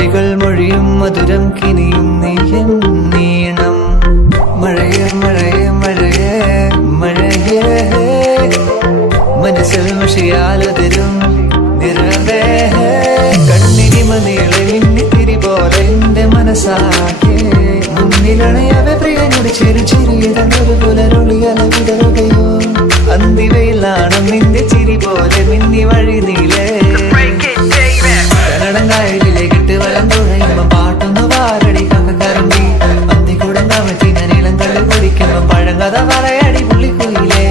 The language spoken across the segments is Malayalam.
മിഴികൾ മൊഴിയും മധുരം കിനിയും നീയൻ നീണം. മഴയേ മഴയേ മഴയേ മഴയേ മനസ്സിൽ മഷിയാലതിരും നിറവേ. കണ്ണിരിമ നീളെ മിന്നിത്തിരി പോലെ എന്റെ മനസ്സാകെ മുന്നിലണയവെ പ്രിയനോട് ചെറു ചിരിയതൊരു പുലരൊളിയല വിടരുകയോ. അന്തിവയിലാണ് നിന്റെ ചിരി പോലെ മിന്നി വഴി നീലേ. കന്നടങ്കായലിലേക്കിട്ട് വലം തുഴയുമ്പോ പാട്ടൊന്ന് പാരടി കറമ്പി. പന്തി കൂടെ നമറ്റി ഞാൻ ഇളം കള്ളു കുടിക്കുമ്പോ പഴങ്കഥ പറയടി പുള്ളിക്കുയിലേ.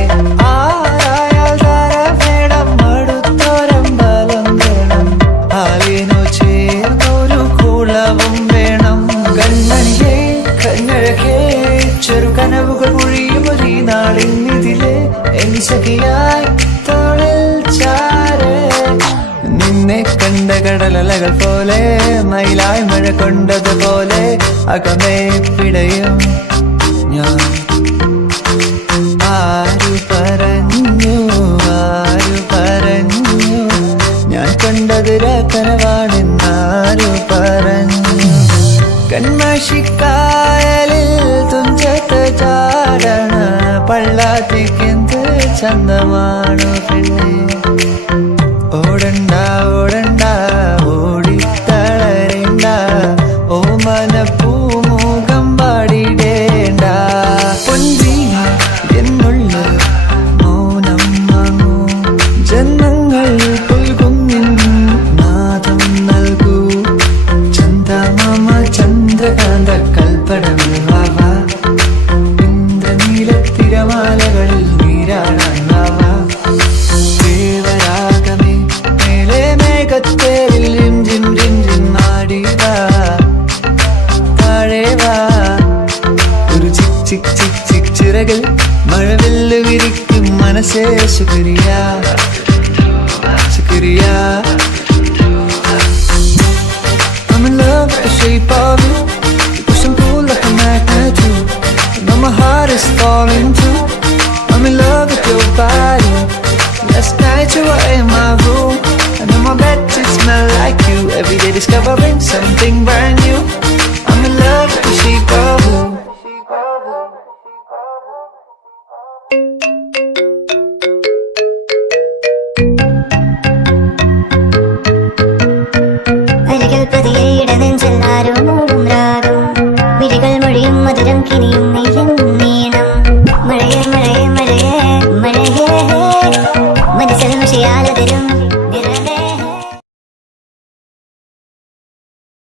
ആരായാൽ താരം അടുത്തോരമ്പലം വേണം, ആലിനോ ചേർന്നൊരു കുളവും വേണം. കണ്ണനിയേ കണ്ണഴകേ ചെറു കനവുകൾ മൊഴിയും ഒരു നാളിന്നിതിലെ എൻ സഖിയായി തോളിൽ ചാരേ. നിന്നെ കണ്ട കടലലകൾ പോലെ മയിലായി മഴ കൊണ്ടതുപോലെ അകമേ പിടയും ഞാൻ. ആരു പറഞ്ഞു ആരു പറഞ്ഞു ഞാൻ കണ്ടത് കനവാണെന്നാരു പറഞ്ഞു. കന്മഷിക്കായലിൽ തുഞ്ചത്ത് ചാടണ പള്ളാത്തിക്കെന്ത് ചന്തമാണു പെണ്ണെ. ഓടണ്ട ഓടണ്ട ഓടിത്തളരണ്ട ഓമന പൂമുഖം പാടിടേണ്ട. പൊൻവീണ എന്നുള്ള മൗനം വാങ്ങൂ, ജന്മങ്ങൾ പുൽകും നാദം നൽകൂ. ചന്ദമാമ ചന്ദ്രകാന്ത കൽപ്പടം വാവാ, ഇന്ദ്രനീലത്തിരമാലകളിൽ നീരാടാൻ വാവാ. ദേവരാഗമേ മേലെ മേഘത്തേരിൽ റിംജിം റിംജിം ആടിവാ, താഴെ വാ. ഒരു ചിക് ചിക് ചിക് ചിക് ചിറകിൽ മഴവില്ല് വിരിക്കും മനസ്സേ. ശുക്രിയ ശുക്രിയ. I'm in love with the shape of you. You push and pull like a magnet too. You know my heart is falling too. I'm in love with your body. Last night you were in my room, and in my bed it smelled like you. Every day discovering something brand new. I'm in love with the shape of you. അരികൾ പ്രതിയുടെ നെഞ്ചെല്ലാരും മൂടും രാഗം, മിഴികൾ മൊഴിയും മധുരം കിനിയും നെയ്യും